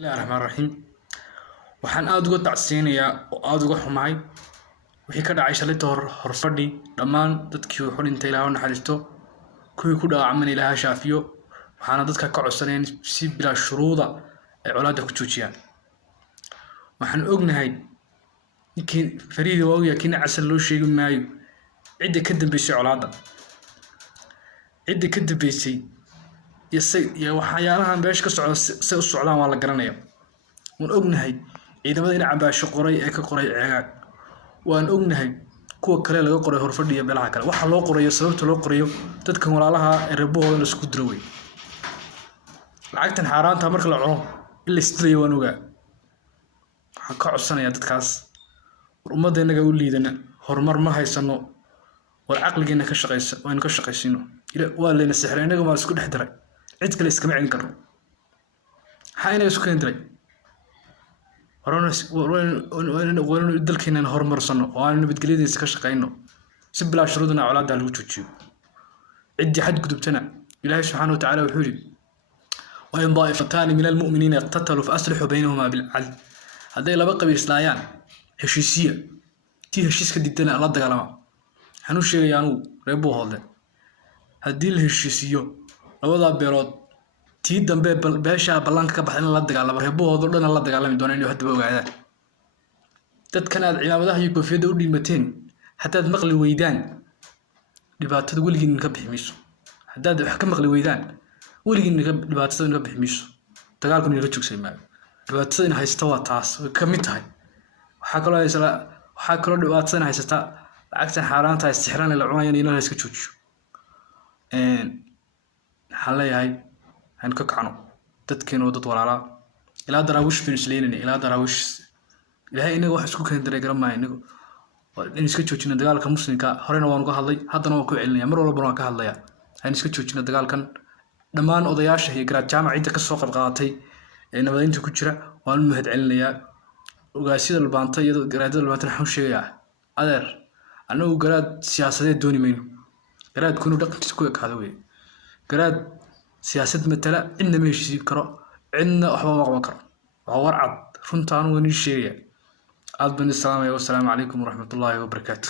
الله الرحمن الرحيم waxaan aad uga tacsiinayaa oo aad uga xumahay wixii ka dhacay shalay hor fadhi dhammaan dadkii wuxuu dhintay Ilaahay u naxariisto kuwii ku dhaawacmay Ilaahay shaafiyo waxaana dadka ka codsanayeen si bilaa shuruuda ay colaadda ku joojiyaan waxaan ognahay ninkii Fariid Waawiya kiina casal loo sheegi maayo cidda ka dambeysay colaadda cidda ka dambeysay iyo waxyaalaha meesha ka socda si u socdaan waa la garanayaa waan ognahay ciidamada in cabaasho qoray ee ka qoray ceegaag waan ognahay kuwa kale laga qoray hor fadhiya beelaha kale waxa loo qorayo sababta loo qorayo dadkan walaalaha ee reebahooda la isku diro way lacagtan xaaraanta marka la cuno in la istilayo waan ogaa waxaan ka codsanayaa dadkaas ummadeennaga u liidana horumar ma haysano war caqligeena ka shaqeysa waan ka shaqeysino waa leena sixray inaga ma isku dhex diray cid kale iskama celin karno hayna isku keen diray وأنا دلكينا هرمر صنو وأنا بتقليدي سكشقينه سب لا شروطنا على هذا الوجوجي عندي حد كتبتنا إلهي سبحانه وتعالى وحوري وإن ضائفتان من المؤمنين اقتتلوا فأصلحوا بينهما بالعدل هذا لا بقى بإسلايان هشيسية تي هشيس كديتنا الله دقالما حنو شيء يانو ريبو هذا هدي الهشيسية لو ذا بيرود tii dambe beesha balanka ka baxay in la dagaalamo reebahooda dhan la dagaalami doonaan inuu hadba ogaadaan dadkan aad ciidamadaha iyo koofiyada u dhimateen hadaad maqli weydaan dhibaatada weligiin ka biximiso hadaad wax ka maqli weydaan weligiin dhibaatada ka biximiso dagaalku inuu joogsay ma dhibaatada in haysto waa taas ka mid tahay waxa kaloo dhibaatada haysta lacagtan xaaraanta ay sixraan la cunayo in la iska joojiyo xalayahay هن كقعنو تدكين ودت ولا إلى دراوش في نسلين إلى دراوش إلى إنه واحد سكوك هندرة جرام ما إنه إن سكتشو كنا دجال كمسلم كا هرنا وانقو هاللي هذا نوكو علني أمر ولا برا كهاللي يا هن سكتشو كنا دجال كان دمان أضياش هي قرأت جامعة عندك السوق القاطي إنه بدين تكتشرة وان مهد علني يا وقاسيد البانطي قرأت البانطي حوش يا أدر أنه قرأت سياسة دوني منه قرأت كونوا دقن تسكوك هذا وي قرأت سياسة مثلا إن ما يشتي كرا عندنا أحباب وقر وورعد فنتان ونشيء عاد بن السلام عليكم ورحمة الله وبركاته.